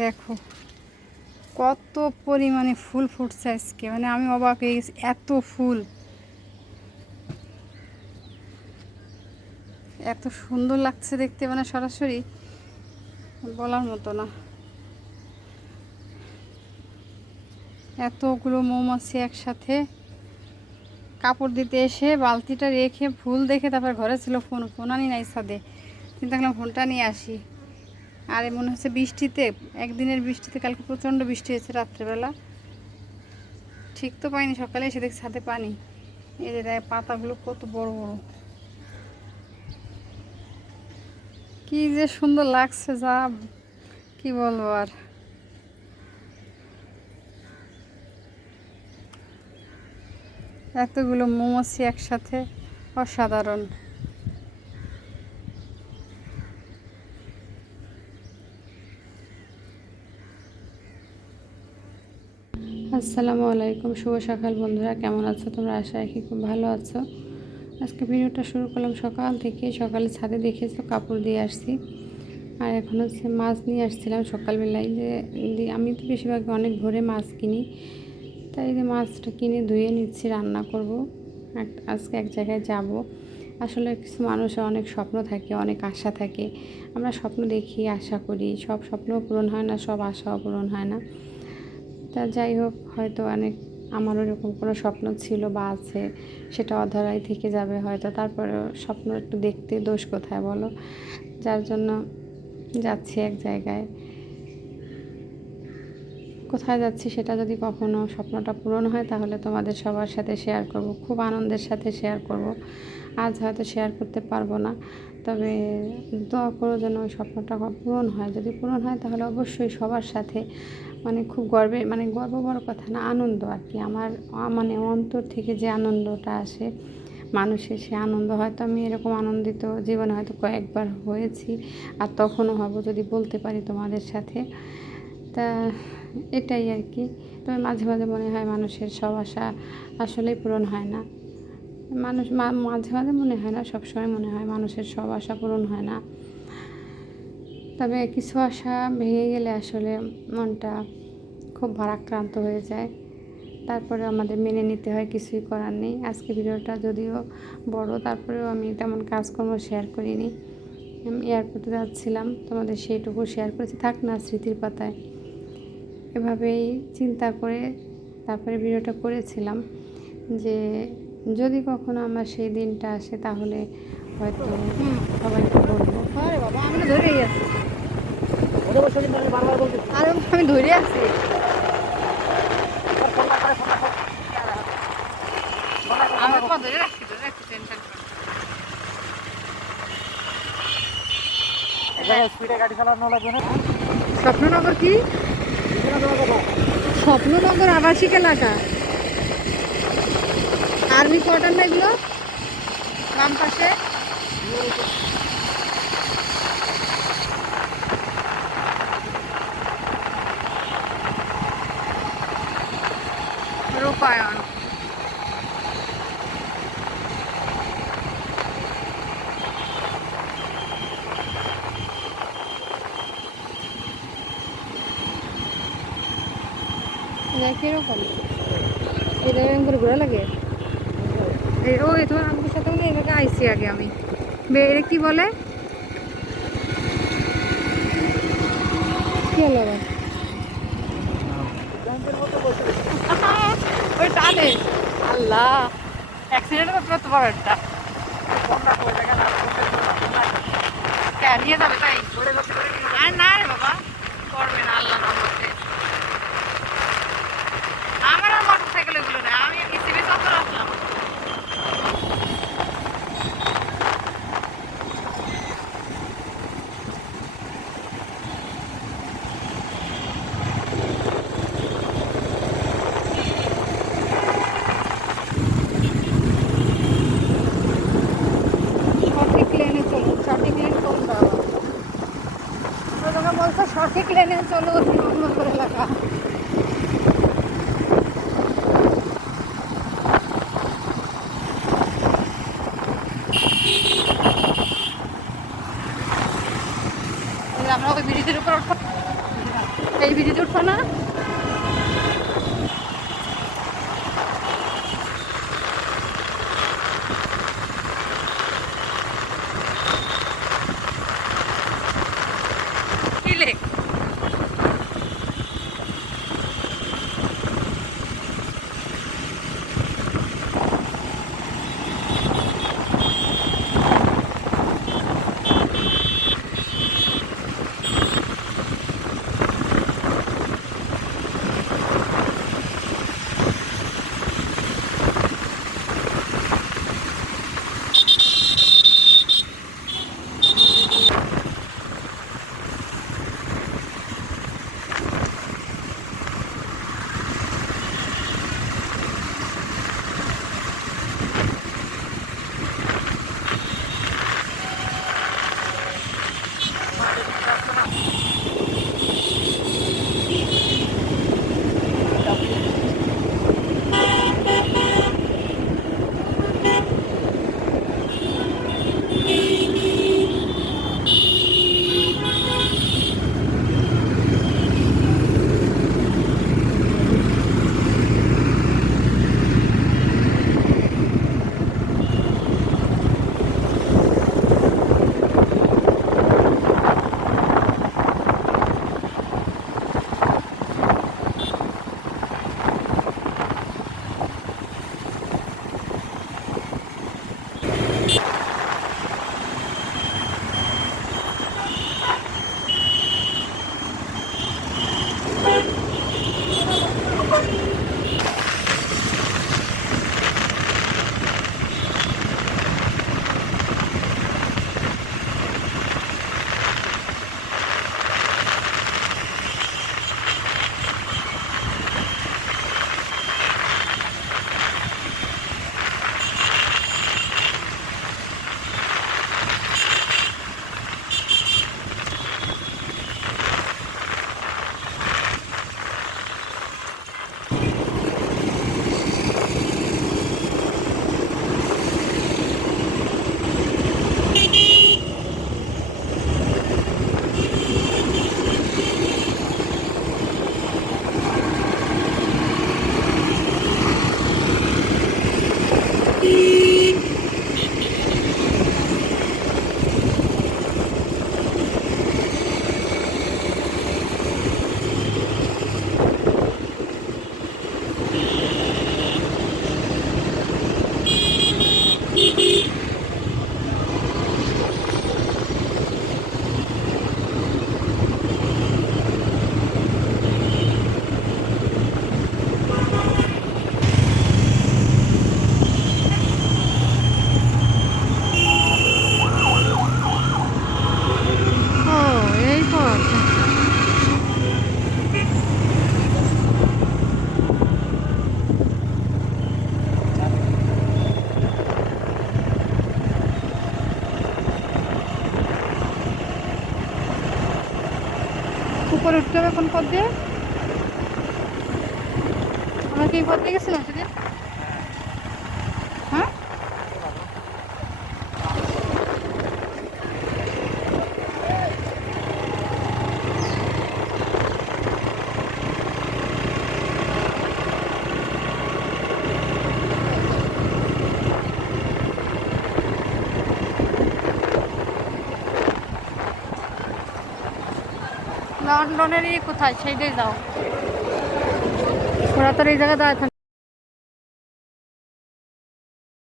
দেখো, কত পরিমাণে ফুল ফুটছে আজকে। মানে আমি অবাক হয়ে গেছি, এত ফুল। এত সুন্দর লাগছে দেখতে মানে সরাসরি বলার মতো না। এতগুলো মৌমাছি একসাথে কাপড় দিতে এসে বালতিটা রেখে ফুল দেখে তারপর ঘরে ছিল ফোন। ফোন আনি নাই ছাদে। চিন্তা করলাম, ফোনটা নিয়ে আসি। আর মনে হচ্ছে বৃষ্টিতে, একদিনের বৃষ্টিতে, কালকে প্রচণ্ড বৃষ্টি হয়েছে রাত্রেবেলা। ঠিক তো পাইনি, সকালে এসে দেখছি ছাদে পানি। এই যে দেখ, পাতাগুলো কত বড় বড়। কি যে সুন্দর লাগছে, যা, কি বলব আর। এতগুলো মৌমাছি একসাথে, অসাধারণ। আসসালামু আলাইকুম। শুভ সকাল বন্ধুরা, কেমন আছো তোমরা? আশা রাখি খুব ভালো আছো। আজকে ভিডিওটা শুরু করলাম সকাল থেকে। সকালে ছাদে দেখেছ, কাপড় দিয়ে আসছি। আর এখন হচ্ছে মাছ নিয়ে আসছিলাম সকালবেলায়। যে আমি তো বেশিরভাগ অনেক ভোরে মাছ কিনি। তাই যে মাছটা কিনে ধুয়ে নিচ্ছি, রান্না করব। আজকে এক জায়গায় যাব। আসলে কিছু মানুষের অনেক স্বপ্ন থাকে, অনেক আশা থাকে। আমরা স্বপ্ন দেখি, আশা করি। সব স্বপ্নও পূরণ হয় না, সব আশাও পূরণ হয় না। তা যাই হোক, হয়তো অনেক, আমারও এরকম কোনো স্বপ্ন ছিল বা আছে, সেটা অধরাই থেকে যাবে হয়তো, তারপরেও স্বপ্ন একটু দেখতে দোষ কোথায় বলো? যার জন্য যাচ্ছি এক জায়গায়। কোথায় যাচ্ছি সেটা যদি কখনো স্বপ্নটা পূরণ হয়, তাহলে তোমাদের সবার সাথে শেয়ার করব, খুব আনন্দের সাথে শেয়ার করব। আজ হয়তো শেয়ার করতে পারব না। তবে দোয়া করো যেন ওই স্বপ্নটা পূরণ হয়। যদি পূরণ হয় তাহলে অবশ্যই সবার সাথে মানে খুব গর্বে মানে গর্ব বড় কথা না, আনন্দ আর কি। আমার মানে অন্তর থেকে যে আনন্দটা আসে, মানুষের সে আনন্দ। হয়তো আমি এরকম আনন্দিত জীবনে হয়তো কয়েকবার হয়েছি আর তখনও হব যদি বলতে পারি তোমাদের সাথে। তা এটাই আর কি। তবে মাঝে মাঝে মনে হয় মানুষের সব আশা আসলেই পূরণ হয় না। মানুষ মাঝে মাঝে মনে হয় না, সবসময় মনে হয় মানুষের সব আশা পূরণ হয় না। তবে কিছু আশা ভেঙে গেলে আসলে মনটা খুব ভারাক্রান্ত হয়ে যায়। তারপরে আমাদের মেনে নিতে হয়, কিছুই করার নেই। আজকে ভিডিওটা যদিও বড়, তারপরেও আমি তেমন কাজকর্ম শেয়ার করিনি। এয়ারপোর্টে যাচ্ছিলাম, তোমাদের সেইটুকু শেয়ার করেছি। থাক না স্মৃতির পাতায়। এভাবেই চিন্তা করে তারপরে ভিডিওটা করেছিলাম যে যদি কখনো আমার সেই দিনটা আসে তাহলে হয়তো সবাইকে বলব। আরে বাবা আমি ধরেই আছি। আরে আমি ধরে আছি ফোনটা করে ফোনটা করে আমি তো ধরে রাখছি ধরে রাখছি টেনশন এক জায়গায় স্পিডে গাড়ি চালানো লাগবে না? স্বপ্ননগর কি? স্বপ্ননগর আবাসিক এলাকা। আর্মি কোয়ার্টার না এগুলো? বাম পাশে। রূপায়ণ। কীরকম? এটা এরকম করে ঘোরা লাগে? এই ওই তোমার আব্বুর সাথে মনে হয় আইসি আগে আমি। বে- এটা কি বলে? কি হলো মতো বসে ওই টানে। আল্লাহ অ্যাক্সিডেন্ট করতে পারতে পারো একটা। নিয়ে যাবে তাই? না রে বাবা। sonralık উপরে উঠতে হবে কোন পথ দিয়ে? আমরা কি এই পথ দিয়ে গেছিলাম সেদিন? লন্ডনেরই কোথায়? সেই দিয়ে যাও। ওরা তো এই জায়গায় দাঁড়ায়